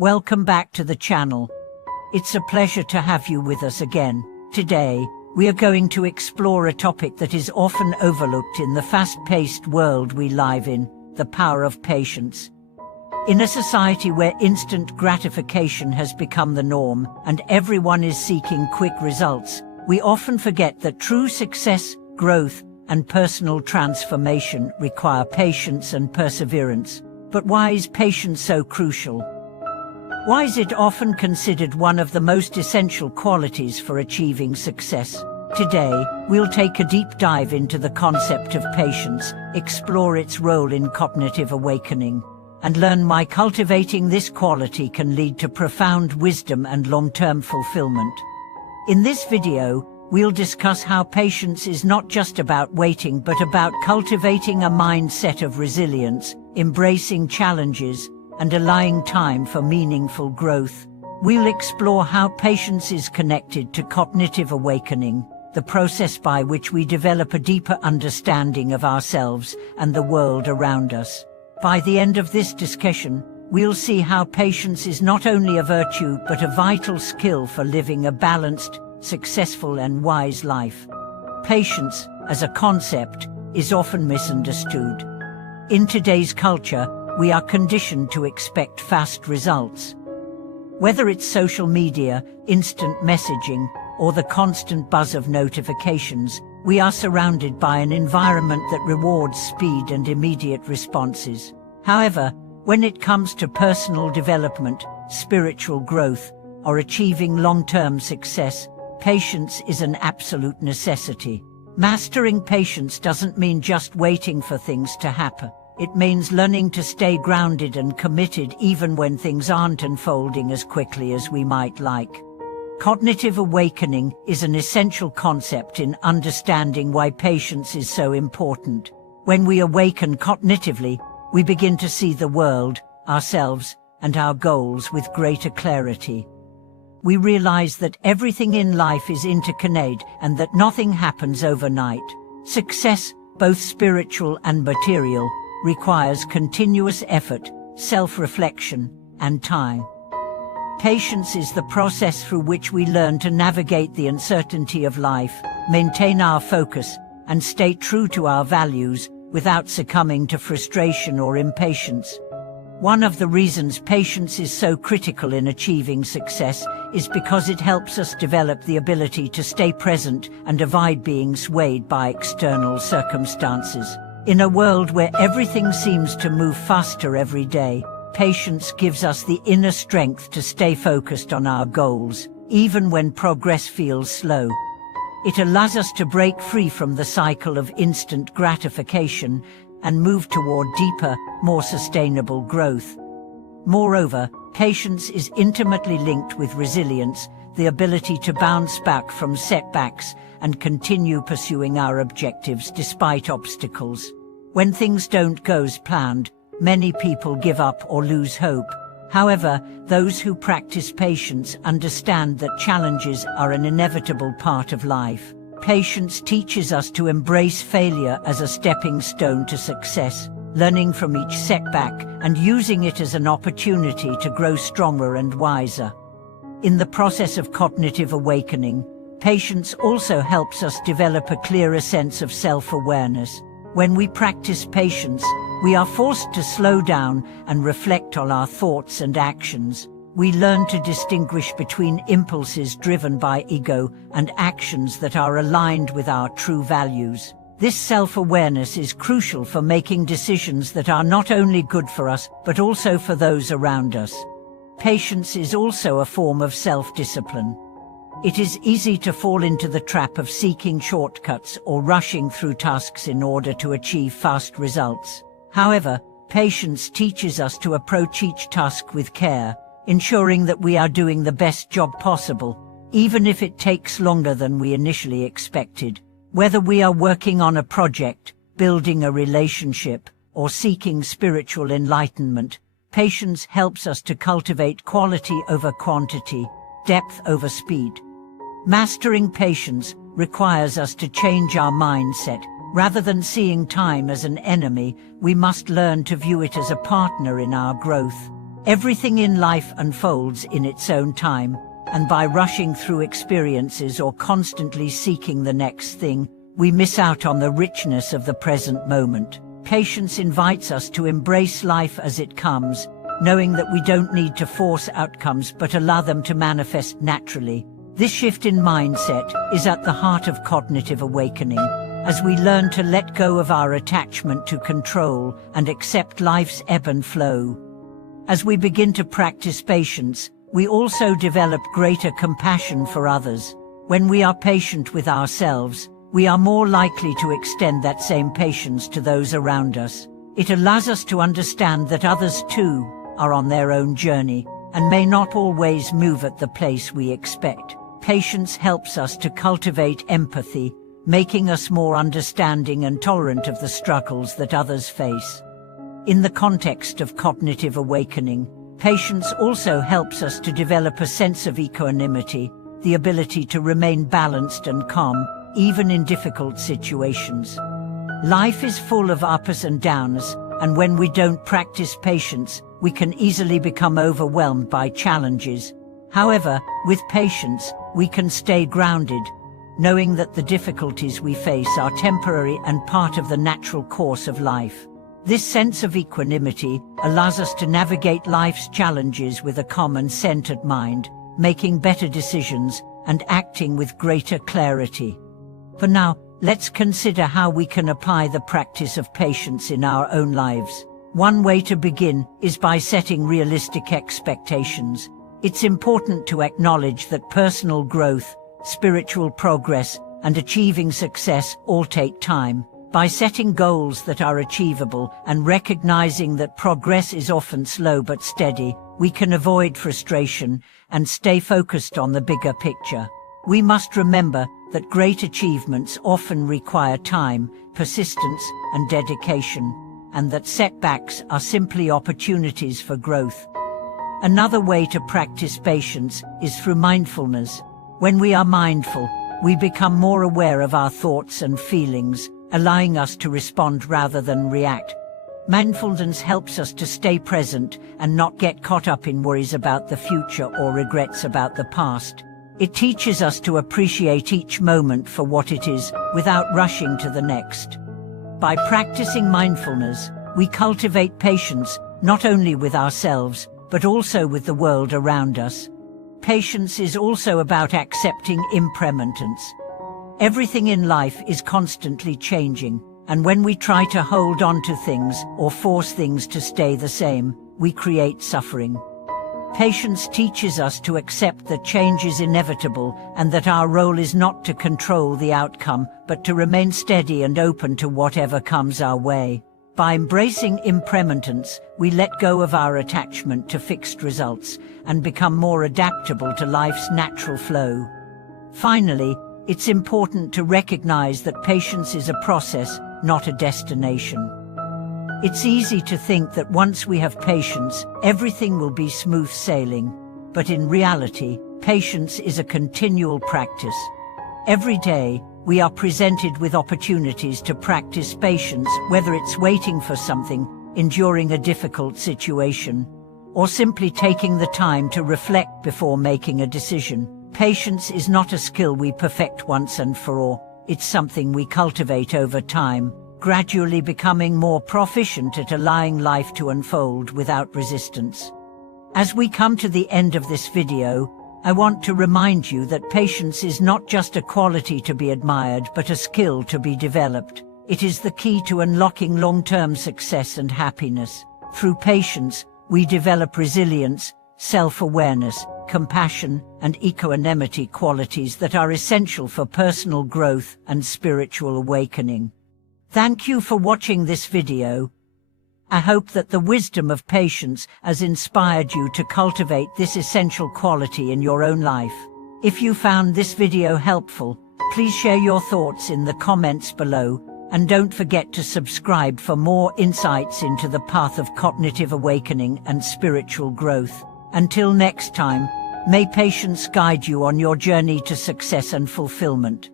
Welcome back to the channel. It's a pleasure to have you with us again. Today, we are going to explore a topic that is often overlooked in the fast-paced world we live in, the power of patience. In a society where instant gratification has become the norm and everyone is seeking quick results, we often forget that true success, growth, and personal transformation require patience and perseverance. But why is patience so crucial? Why is it often considered one of the most essential qualities for achieving success? Today, we'll take a deep dive into the concept of patience, explore its role in cognitive awakening, and learn why cultivating this quality can lead to profound wisdom and long-term fulfillment. In this video, we'll discuss how patience is not just about waiting but about cultivating a mindset of resilience, embracing challenges, and allowing time for meaningful growth. We'll explore how patience is connected to cognitive awakening, the process by which we develop a deeper understanding of ourselves and the world around us. By the end of this discussion, we'll see how patience is not only a virtue but a vital skill for living a balanced, successful and wise life. Patience, as a concept, is often misunderstood. In today's culture, we are conditioned to expect fast results. Whether it's social media, instant messaging, or the constant buzz of notifications, we are surrounded by an environment that rewards speed and immediate responses. However, when it comes to personal development, spiritual growth, or achieving long-term success, patience is an absolute necessity. Mastering patience doesn't mean just waiting for things to happen. It means learning to stay grounded and committed even when things aren't unfolding as quickly as we might like. Cognitive awakening is an essential concept in understanding why patience is so important. When we awaken cognitively, we begin to see the world, ourselves, and our goals with greater clarity. We realize that everything in life is interconnected and that nothing happens overnight. Success, both spiritual and material, requires continuous effort, self-reflection, and time. Patience is the process through which we learn to navigate the uncertainty of life, maintain our focus, and stay true to our values without succumbing to frustration or impatience. One of the reasons patience is so critical in achieving success is because it helps us develop the ability to stay present and avoid being swayed by external circumstances. In a world where everything seems to move faster every day, patience gives us the inner strength to stay focused on our goals, even when progress feels slow. It allows us to break free from the cycle of instant gratification and move toward deeper, more sustainable growth. Moreover, patience is intimately linked with resilience, the ability to bounce back from setbacks and continue pursuing our objectives despite obstacles. When things don't go as planned, many people give up or lose hope. However, those who practice patience understand that challenges are an inevitable part of life. Patience teaches us to embrace failure as a stepping stone to success, learning from each setback and using it as an opportunity to grow stronger and wiser. In the process of cognitive awakening, patience also helps us develop a clearer sense of self-awareness. When we practice patience, we are forced to slow down and reflect on our thoughts and actions. We learn to distinguish between impulses driven by ego and actions that are aligned with our true values. This self-awareness is crucial for making decisions that are not only good for us, but also for those around us. Patience is also a form of self-discipline. It is easy to fall into the trap of seeking shortcuts or rushing through tasks in order to achieve fast results. However, patience teaches us to approach each task with care, ensuring that we are doing the best job possible, even if it takes longer than we initially expected. Whether we are working on a project, building a relationship, or seeking spiritual enlightenment, patience helps us to cultivate quality over quantity, depth over speed. Mastering patience requires us to change our mindset. Rather than seeing time as an enemy, we must learn to view it as a partner in our growth. Everything in life unfolds in its own time, and by rushing through experiences or constantly seeking the next thing, we miss out on the richness of the present moment. Patience invites us to embrace life as it comes, knowing that we don't need to force outcomes but allow them to manifest naturally. This shift in mindset is at the heart of cognitive awakening, as we learn to let go of our attachment to control and accept life's ebb and flow. As we begin to practice patience, we also develop greater compassion for others. When we are patient with ourselves, we are more likely to extend that same patience to those around us. It allows us to understand that others too are on their own journey and may not always move at the pace we expect. Patience helps us to cultivate empathy, making us more understanding and tolerant of the struggles that others face. In the context of cognitive awakening, patience also helps us to develop a sense of equanimity, the ability to remain balanced and calm, even in difficult situations. Life is full of ups and downs, and when we don't practice patience, we can easily become overwhelmed by challenges. However, with patience, we can stay grounded, knowing that the difficulties we face are temporary and part of the natural course of life. This sense of equanimity allows us to navigate life's challenges with a calm and centered mind, making better decisions and acting with greater clarity. For now, let's consider how we can apply the practice of patience in our own lives. One way to begin is by setting realistic expectations. It's important to acknowledge that personal growth, spiritual progress, and achieving success all take time. By setting goals that are achievable and recognizing that progress is often slow but steady, we can avoid frustration and stay focused on the bigger picture. We must remember that great achievements often require time, persistence, and dedication, and that setbacks are simply opportunities for growth. Another way to practice patience is through mindfulness. When we are mindful, we become more aware of our thoughts and feelings, allowing us to respond rather than react. Mindfulness helps us to stay present and not get caught up in worries about the future or regrets about the past. It teaches us to appreciate each moment for what it is, without rushing to the next. By practicing mindfulness, we cultivate patience, not only with ourselves, but also with the world around us. Patience is also about accepting impermanence. Everything in life is constantly changing, and when we try to hold on to things or force things to stay the same, we create suffering. Patience teaches us to accept that change is inevitable and that our role is not to control the outcome, but to remain steady and open to whatever comes our way. By embracing impermanence, we let go of our attachment to fixed results and become more adaptable to life's natural flow. Finally, it's important to recognize that patience is a process, not a destination. It's easy to think that once we have patience, everything will be smooth sailing. But in reality, patience is a continual practice. Every day, we are presented with opportunities to practice patience, whether it's waiting for something, enduring a difficult situation, or simply taking the time to reflect before making a decision. Patience is not a skill we perfect once and for all. It's something we cultivate over time, gradually becoming more proficient at allowing life to unfold without resistance. As we come to the end of this video, I want to remind you that patience is not just a quality to be admired, but a skill to be developed. It is the key to unlocking long-term success and happiness. Through patience, we develop resilience, self-awareness, compassion, and equanimity, qualities that are essential for personal growth and spiritual awakening. Thank you for watching this video. I hope that the wisdom of patience has inspired you to cultivate this essential quality in your own life. If you found this video helpful, please share your thoughts in the comments below, and don't forget to subscribe for more insights into the path of cognitive awakening and spiritual growth. Until next time, may patience guide you on your journey to success and fulfillment.